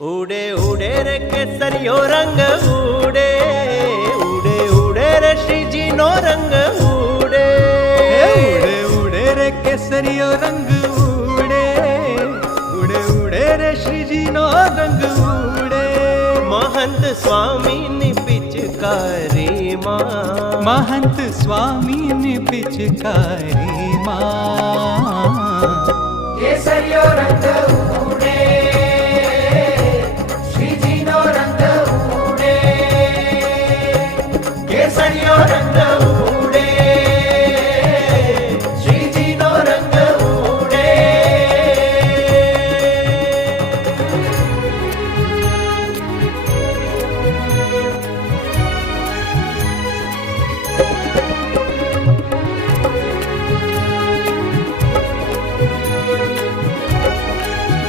ઉડે ઉડે રે કેસરિયો રંગ ઉડે ઉડે ઉડે રે શ્રીજીનો રંગ ઉડે ઉડે ઉડે રે કેસરિયો રંગ ઉડે ઉડે ઉડે રે શ્રીજીનો રંગ ઉડે મહંત સ્વામીની પિચકારીમાં મહંત સ્વામીની પિચકારીમાં કેસરિયો રંગ